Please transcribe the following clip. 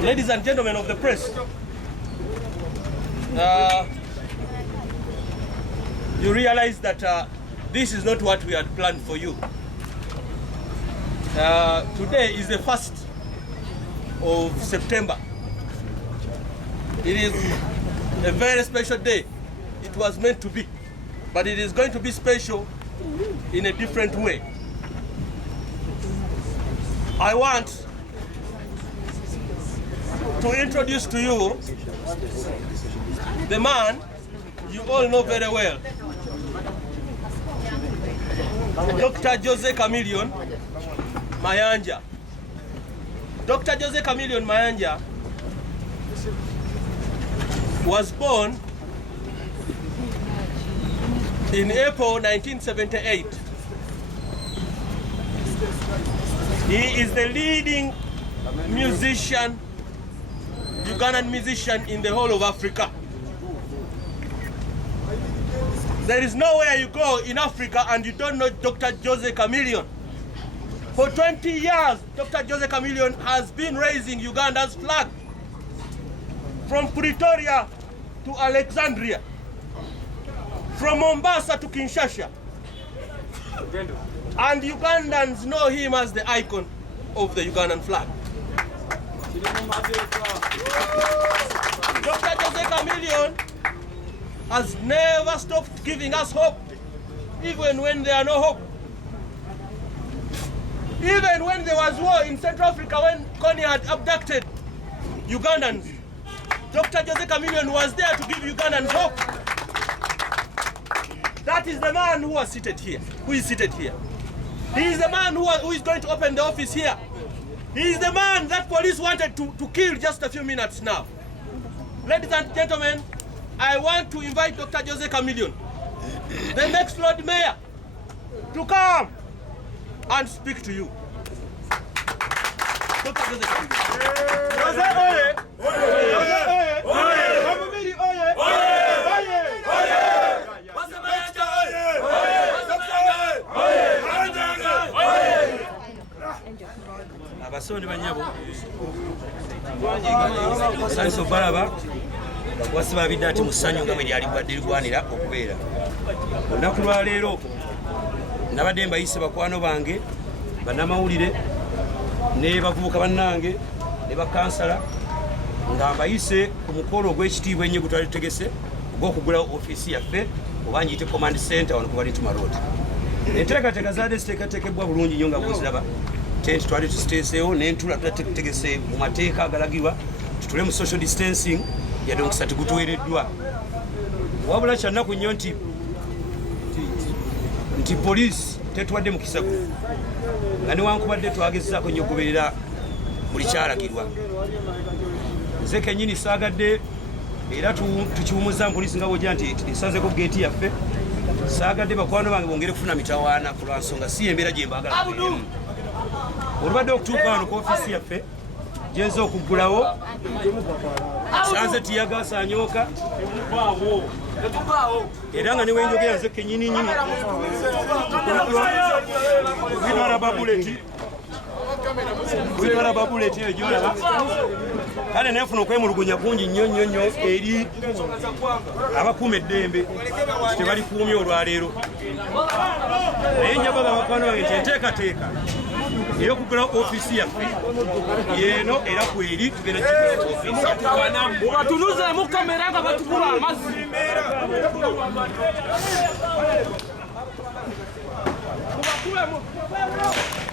Ladies and gentlemen of the press, you realize that this is not what we had planned for you. Today is the 1st of September. It is a very special day. It was meant to be, but it is going to be special in a different way. I want to introduce to you the man you all know very well, Dr. Jose Chameleon Mayanja. Dr. Jose Chameleon Mayanja was born in April 1978. He is the leading musician, Ugandan musician in the whole of Africa. There is nowhere you go in Africa and you don't know Dr. Jose Chameleon. For 20 years, Dr. Jose Chameleon has been raising Uganda's flag from Pretoria to Alexandria, from Mombasa to Kinshasa. And Ugandans know him as the icon of the Ugandan flag. Dr. Jose Chameleon has never stopped giving us hope, even when there are no hope. Even when there was war in Central Africa, when Kony had abducted Ugandans, Dr. Jose Chameleon was there to give Ugandans hope. That is the man who is seated here. He is the man who is going to open the office here. He is the man that police wanted to kill just a few minutes now. Ladies and gentlemen, I want to invite Dr. Jose Chameleon, the next Lord Mayor, to come and speak to you. Dr. Jose Chameleon. Jose oye! Jose oye! Kamumiri oye! Oye! Abasoni banyabo sanso balaba wasiba bidati musanyu nga bwe yali bwaddirwanira okubeera olunaku lwa leero nabadde mbayise bakwano bange bannamawulire ne bavubuka bannange ne bakansala nga mbayise ku mukolo ogw'ekitiibwa ennyo gwe twali tutegese ogw'okugula ofiisi yaffe oba ngiyite command center wano ku Balituma Road. Enteekateeka zaadde ziteekateekebwa bulungi nnyo nga bweziraba. Tenti twali tusiteeseewo n'entula tutegese mu mateeka agalagirwa tutule mu social distancing yadde omukisa tegutuweereddwa. Wabula kyannaku nnyo nti poliisi tetuwadde mukisa guno nga newankubadde twagezzaako nnyo okugoberera buli kyalagirwa. Nze kennyini saagadde era tukiwumuzza poliisi nga bw'ojja nti esazeeko geeti yaffe, saagadde bakwano bange bongere kufuna mitawaana ku lwa nsonga si embeera gye mbaagala kubeeramu. Olubadde okutuuka wano ku ofiisi yaffe gyenza okuggulawo sanze tiyagaasa anyooka era nga newenjogera nze kenyininyini witwala babuleti eyo gyolaba kale nefuna okwemulugunya kungi nnyo eri abakuuma eddembe tebalikuumya olwaleero naye njabaga bakwano bange nti enteekateeka ey'okugula ofiisi yaffe yeeno era kweri tugenda kigula ofiisi batunuzeemu kamera nga batugula amazzi Kubatulemu.